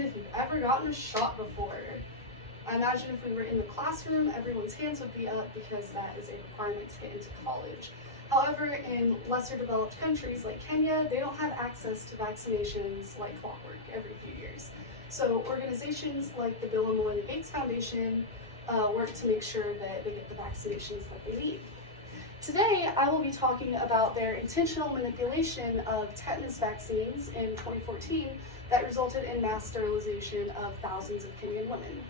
imagine if you've ever gotten a shot before. I imagine if we were in the classroom, everyone's hands would be up because that is a requirement to get into college. However, in lesser developed countries like Kenya, they don't have access to vaccinations like clockwork every few years. So organizations like the Bill and Melinda Gates Foundation work to make sure that they get the vaccinations that they need. Today, I will be talking about their intentional manipulation of tetanus vaccines in 2014 that resulted in mass sterilization of thousands of Kenyan women.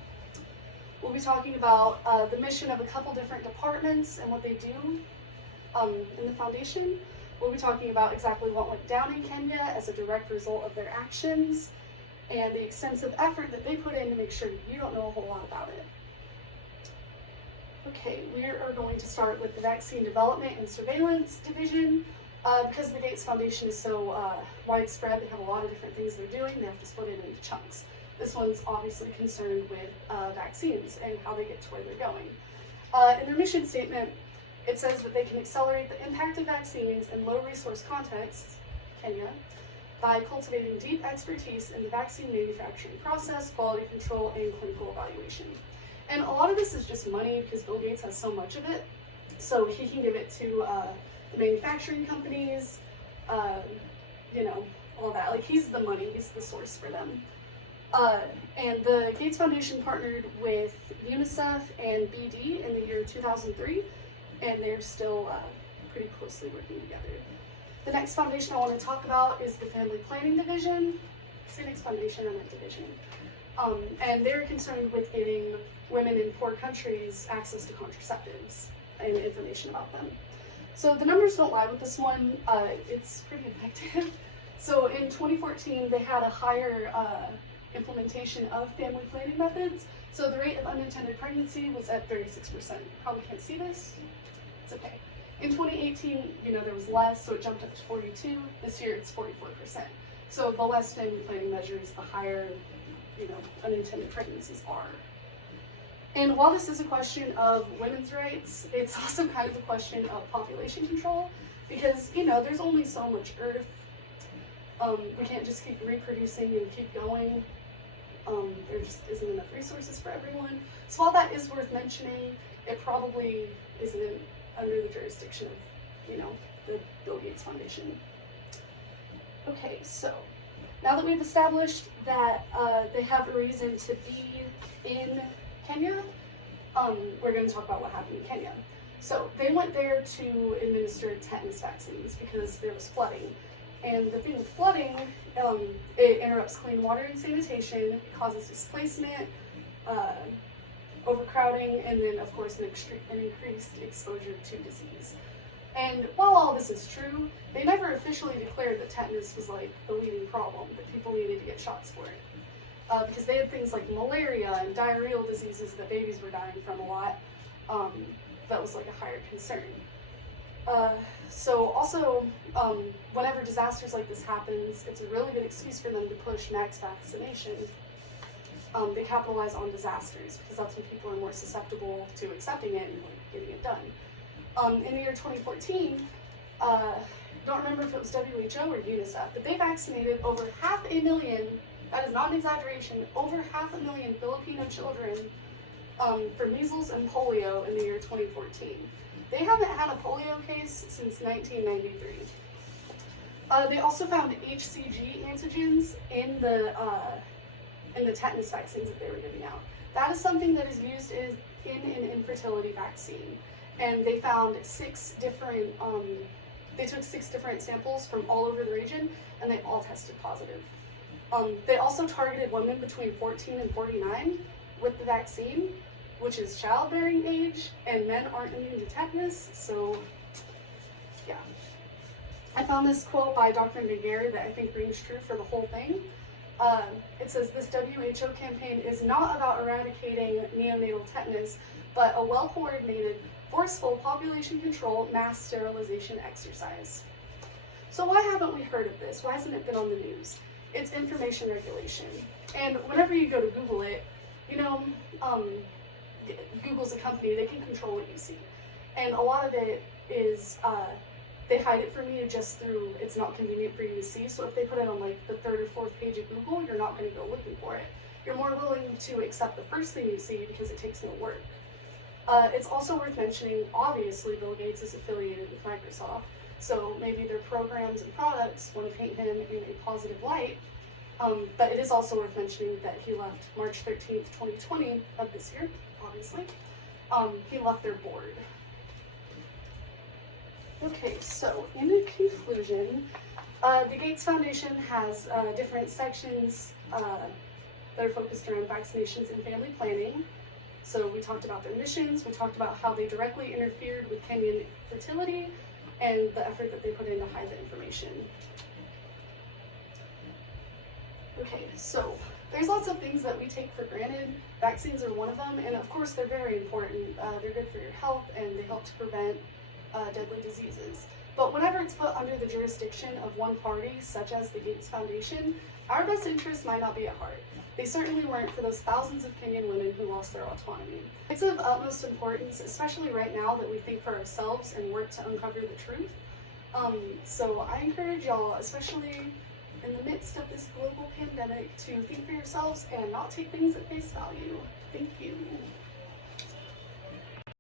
We'll be talking about the mission of a couple different departments and what they do in the foundation. We'll be talking about exactly what went down in Kenya as a direct result of their actions and the extensive effort that they put in to make sure you don't know a whole lot about it. Okay, we are going to start with the Vaccine Development and Surveillance Division. Because the Gates Foundation is so widespread, they have a lot of different things they're doing, they have to split it into chunks. This one's obviously concerned with vaccines and how they get to where they're going. In their mission statement, it says that they can accelerate the impact of vaccines in low-resource contexts, Kenya, by cultivating deep expertise in the vaccine manufacturing process, quality control, and clinical evaluation. And a lot of this is just money because Bill Gates has so much of it, so he can give it to the manufacturing companies, all that. Like, he's the money, he's the source for them. And the Gates Foundation partnered with UNICEF and BD in the year 2003, and they're still pretty closely working together. The next foundation I want to talk about is the Family Planning Division. Phoenix Foundation and that division. And they're concerned with getting women in poor countries access to contraceptives and information about them. So the numbers don't lie with this one. It's pretty effective. So in 2014, they had a higher implementation of family planning methods. So the rate of unintended pregnancy was at 36%. Probably can't see this. It's okay. In 2018, there was less, so it jumped up to 42. This year, it's 44%. So the less family planning measures, the higher, unintended pregnancies are. And while this is a question of women's rights, it's also kind of a question of population control, because, there's only so much Earth. We can't just keep reproducing and keep going. There just isn't enough resources for everyone. So while that is worth mentioning, it probably isn't under the jurisdiction of, the Bill Gates Foundation. Okay, so now that we've established that they have a reason to be in Kenya, we're going to talk about what happened in Kenya. So they went there to administer tetanus vaccines because there was flooding. And the thing with flooding, it interrupts clean water and sanitation, it causes displacement, overcrowding, and then of course an increased exposure to disease. And while all this is true, they never officially declared that tetanus was like the leading problem, that people needed to get shots for it. Because they had things like malaria and diarrheal diseases that babies were dying from a lot. That was like a higher concern. So also, whenever disasters like this happens, it's a really good excuse for them to push max vaccination. They capitalize on disasters because that's when people are more susceptible to accepting it and getting it done. In the year 2014, don't remember if it was WHO or UNICEF, but they vaccinated over 500,000, that is not an exaggeration, over 500,000 Filipino children for measles and polio in the year 2014. They haven't had a polio case since 1993. They also found HCG antigens in the tetanus vaccines that they were giving out. That is something that is used in an infertility vaccine. And they found they took 6 different samples from all over the region, and they all tested positive. They also targeted women between 14 and 49 with the vaccine, which is childbearing age, and men aren't immune to tetanus, so yeah. I found this quote by Dr. Gearhart that I think rings true for the whole thing. It says, "This WHO campaign is not about eradicating neonatal tetanus, but a well-coordinated, forceful population control mass sterilization exercise." So why haven't we heard of this? Why hasn't it been on the news? It's information regulation. And whenever you go to Google it, Google's a company, they can control what you see. And a lot of it is they hide it from you just through it's not convenient for you to see. So if they put it on like the 3rd or 4th page of Google, you're not going to go looking for it. You're more willing to accept the first thing you see because it takes no work. It's also worth mentioning, obviously, Bill Gates is affiliated with Microsoft, so maybe their programs and products want to paint him in a positive light, but it is also worth mentioning that he left March 13th, 2020 of this year, obviously. He left their board. Okay, so in conclusion, the Gates Foundation has different sections that are focused around vaccinations and family planning. So we talked about their missions, we talked about how they directly interfered with Kenyan fertility, and the effort that they put in to hide the information. Okay, so there's lots of things that we take for granted. Vaccines are one of them, and of course they're very important. They're good for your health, and they help to prevent deadly diseases. But whenever it's put under the jurisdiction of one party, such as the Gates Foundation, our best interests might not be at heart. They certainly weren't for those thousands of Kenyan women who lost their autonomy. It's of utmost importance, especially right now that we think for ourselves and work to uncover the truth. So I encourage y'all, especially in the midst of this global pandemic, to think for yourselves and not take things at face value. Thank you.